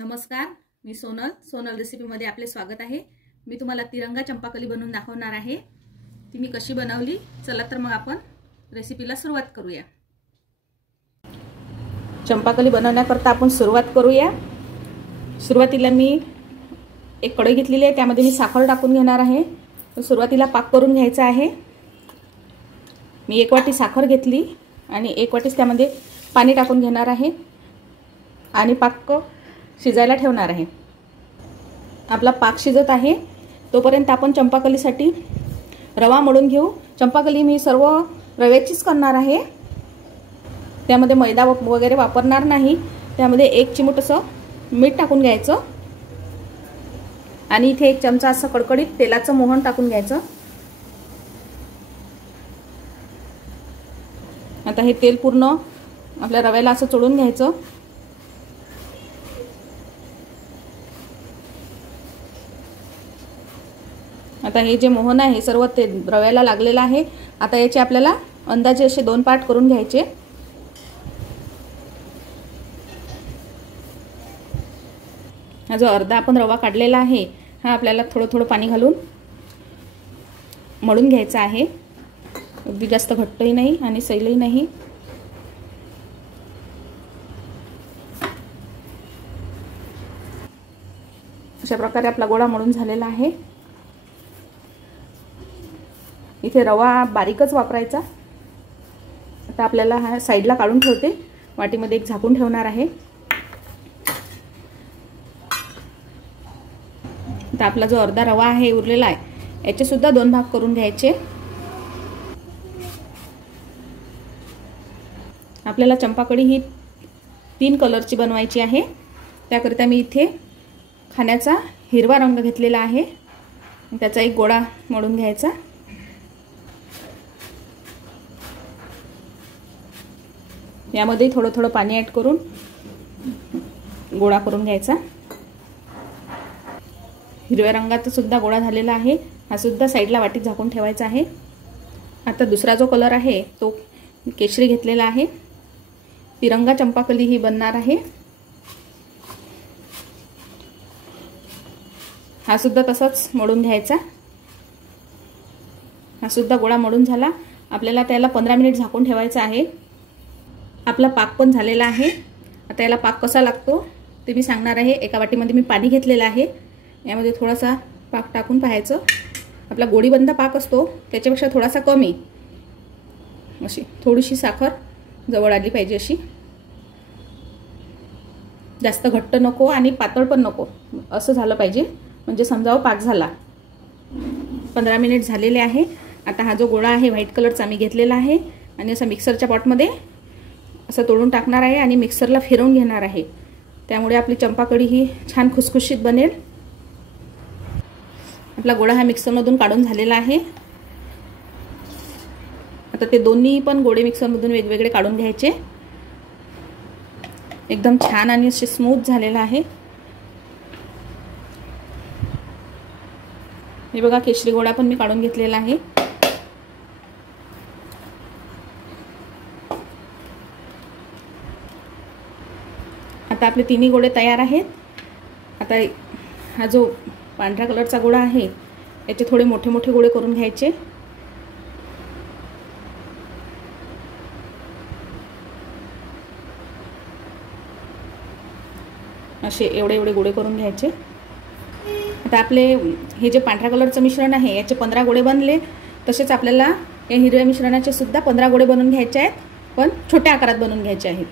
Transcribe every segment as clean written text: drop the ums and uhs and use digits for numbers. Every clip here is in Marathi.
नमस्कार, मी सोनल रेसिपीमध्ये आपले स्वागत आहे। मी तुम्हाला तिरंगा चंपाकली बनवून दाखवणार आहे। ती मी कशी बनवली, चला तर मग आपण रेसिपीला सुरुवात करूया। चंपाकली बनवण्याकरता आपण सुरुवात करूया। सुरुवातीला मी एक कढई घेतलेली आहे, त्यामध्ये मी साखर टाकून घेणार आहे। सुरुवातीला पाक करून घ्यायचा आहे। मी 1 वाटी साखर घेतली आणि 1 वाटी त्यामध्ये पाणी टाकून घेणार आहे आणि पाक शिजायला ठेवणार आहे। आपला पाक शिजत आहे तोपर्यंत आपण चंपाकलीसाठी रवा मळून घेऊ। चंपाकली मी सर्व रव्याचीच करणार आहे, त्यामध्ये मैदा वगैरे वापरणार नाही। त्यामध्ये 1 चिमूट असं मीठ टाकून घ्यायचं आणि इथे 1 चमचा असं कडकडीत तेलाचं मोहन टाकून घ्यायचं। आता हे तेल पूर्ण आपल्या रव्याला असं चोळून घ्यायचं। आता हे जे मोहन आहे सर्व ते रव्याला लागलेलं आहे। आता याचे आपल्याला अंदाजे असे 2 पार्ट करून घ्यायचे। हा जो अर्धा आपण रवा काढलेला आहे, हा आपल्याला थोडं पाणी घालून मळून घ्यायचा आहे। अगदी जास्त घट्टही नाही आणि सैलही नाही। अशा प्रकारे आपला गोळा मळून झालेला आहे। इथे रवा बारीकच वापरायचा। आता आपल्याला हा साइडला काढून ठेवते, वाटीमध्ये एक झाकून ठेवणार आहे। आता आपला जो अर्धा रवा आहे उरलेला आहे, याचे सुद्धा 2 भाग करून घ्यायचे। आपल्याला चंपाकली ही 3 कलरची बनवायची आहे। त्याकरिता मी इथे खाण्याचा हिरवा रंग घेतलेला आहे। त्याचा एक गोळा मळून घ्यायचा। यामध्ये थोडं पाणी ऍड करून गोळा करून घ्यायचा। हिरव्या रंगाचा सुद्धा गोळा झालेला आहे, हा सुद्धा साइडला वाटीत झाकून ठेवायचा आहे। आता दुसरा जो कलर आहे तो केशरी घेतलेला आहे। तिरंगा चंपाकली ही बनणार आहे। हा सुद्धा तसाच मळून घ्यायचा। हा सुद्धा गोळा मळून झाला। आपल्याला त्याला 15 मिनिट झाकून ठेवायचा आहे। आपला पाक पण झालेला आहे। आता याला पाक कसा लागतो ते मी सांगणार आहे। एका वाटीमध्ये मी पाणी घेतलेलं आहे, यामध्ये थोडासा पाक टाकून पाहायचं। आपला गोळीबंद पाक असतो त्याच्यापेक्षा थोडासा कमी, अशी थोडीशी साखर जवळ आली पाहिजे। अशी जास्त घट्ट नको आणि पातळ पण नको, असं झालं पाहिजे, म्हणजे समजावं पाक झाला। 15 मिनिट झालेले आहे। आता हा जो गोळा आहे व्हाईट कलरचा मी घेतलेला आहे आणि असा मिक्सरच्या पॉटमध्ये असं तोडून टाकणार आहे आणि मिक्सरला फिरवून घेणार आहे। त्यामुळे आपली चंपाकली ही छान खुसखुशीत बनेल। आपला गोळा हा मिक्सरमधून काढून झालेला आहे। आता ते दोन्ही पण गोळे मिक्सरमधून वेगवेगळे काढून घ्यायचे। एकदम छान आणि असे स्मूथ झालेला आहे। हे बघा, केशरी गोळा पण मी काढून घेतलेला आहे। आता आपले 3 गोळे तयार आहेत। आता हा जो पांढऱ्या कलरचा गोळा आहे याचे थोडे मोठे गोळे करून घ्यायचे। असे एवढे गोळे करून घ्यायचे। आता आपले हे जे पांढऱ्या कलरचं मिश्रण आहे याचे 15 गोळे बनले। तसेच आपल्याला या हिरव्या मिश्रणाचे सुद्धा 15 गोळे बनवून घ्यायचे आहेत, पण छोट्या आकारात बनवून घ्यायचे आहेत।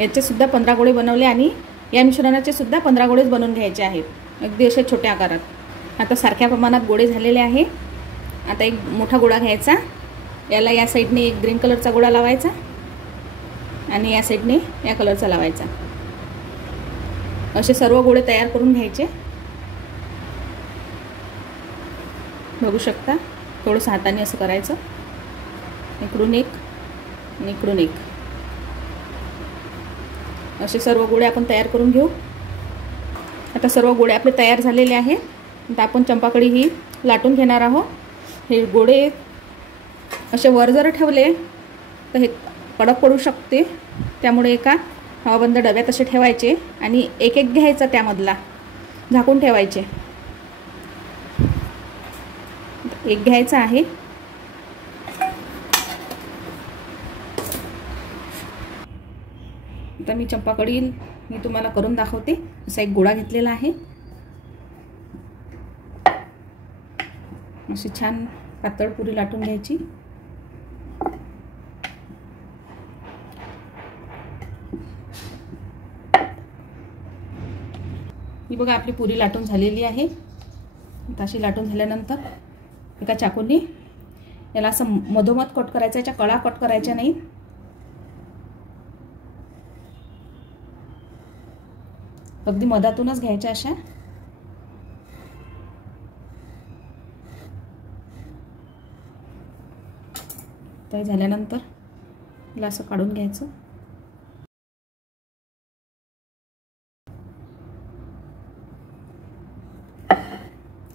याचे सुद्धा 15 गोळे बनवले आणि या मिश्रणाचे सुद्धा 15 गोळेच बनवून घ्यायचे आहेत, अगदी अशा छोट्या आकारात। आता सारख्या प्रमाणात गोळे झालेले आहे। आता एक मोठा गोळा घ्यायचा, याला या साईडने एक ग्रीन कलरचा गोळा लावायचा आणि या साईडने या कलरचा लावायचा। असे सर्व गोळे तयार करून घ्यायचे। बघू शकता, थोडंसं हाताने असं करायचं, इकडून एक आणि इकडून एक, असे सर्व गोळे आपण तयार करून घेऊ। आता सर्व गोळे आपले तयार झालेले आहेत। आता आपण चंपाकली ही लाटून घेणार आहोत। हे गोळे असे वर जर ठेवले तर हे कडक पडू शकते, त्यामुळे एका हवाबंद डब्यात असे ठेवायचे आणि एक एक घ्यायचा त्यामधला, झाकून ठेवायचे. एक घ्यायचा आहे. आता मी चंपाकळी मी तुम्हाला करून दाखवते. असा एक गोळा घेतलेला आहे. अशी छान पातळ पुरी लाटून घ्यायची. ही बघा आपली पुरी लाटून झालेली आहे. अशी लाटून झाल्यानंतर एका चाकूने याला असं मधोमध कट करायचं. याच्या कळा कट करायच्या नाही. अगदी मधातूनच घ्यायच्या अशा. तर झाल्यानंतर याला असं काढून घ्यायचं.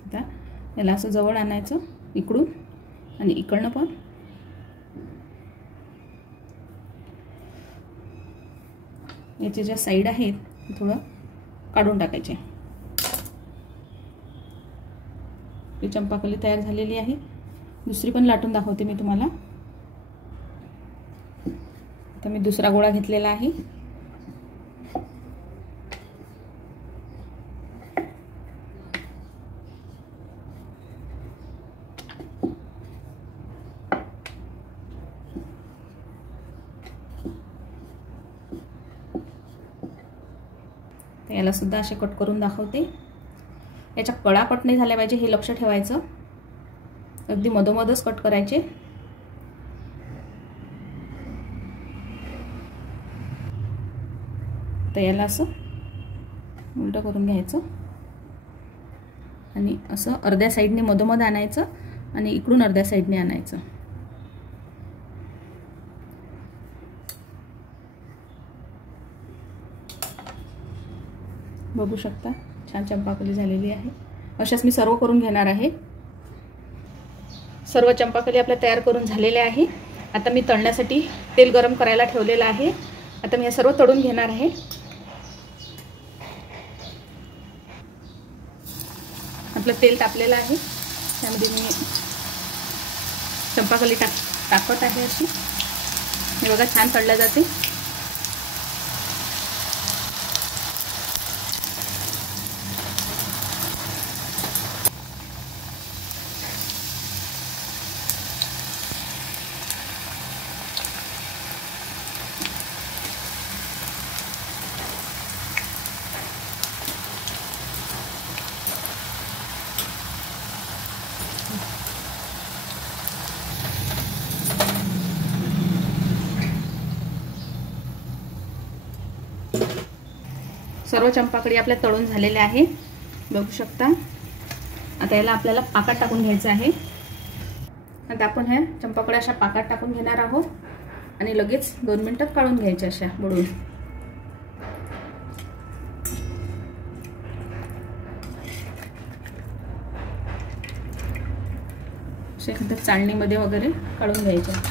आता याला असं जवळ आणायचं इकडून आणि इकडनं पण. याचे ज्या साईड आहेत थोडं काढून टाकायचे. ही चंपाकली तयार झालेली आहे. दुसरी पण लाटून दाखवते मी तुम्हाला. तर मी दुसरा गोळा घेतलेला आहे. याला सुद्धा असे कट करून दाखवते. याच्या कळा कट नाही झाल्या पाहिजे हे लक्ष ठेवायचं. अगदी मधोमधच कट करायचे. तर याला असं उलटं करून घ्यायचं आणि असं अर्ध्या साईडने मधोमध आणायचं आणि इकडून अर्ध्या साईडने आणायचं. बघू शकता छान चंपाकली झालेली आहे. अशाच मी सर्व करून घेणार आहे. सर्व चंपाकली आपल्या तयार करून झालेल्या आहे. आता मी तळण्यासाठी तेल गरम करायला ठेवलेलं आहे. आता मी हे सर्व तळून घेणार आहे. आपलं तेल तापलेलं आहे. त्यामध्ये मी चंपाकली टाकत आहे. अशी हे बघा छान तळल्या जाते. सर्व चंपाकळी आपल्या तळून झालेल्या आहे. बघू शकता. आता याला आपल्याला पाकात टाकून घ्यायचं आहे. आता आपण ह्या चंपाकळ्या अशा पाकात टाकून घेणार आहोत आणि लगेच 2 मिनिटात काढून घ्यायच्या अशा बुडवून. अशा एखाद्या चाळणीमध्ये वगैरे काढून घ्यायच्या.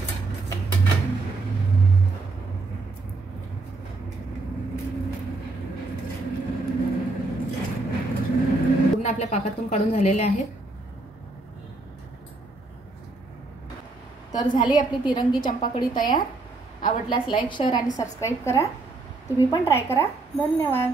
आपल्या पाकातून काढून झालेले आहेत. तर झाली आपली तिरंगी चंपाकळी तयार. आवडल्यास लाईक, शेअर आणि सबस्क्राईब करा. तुम्ही पण ट्राय करा. धन्यवाद.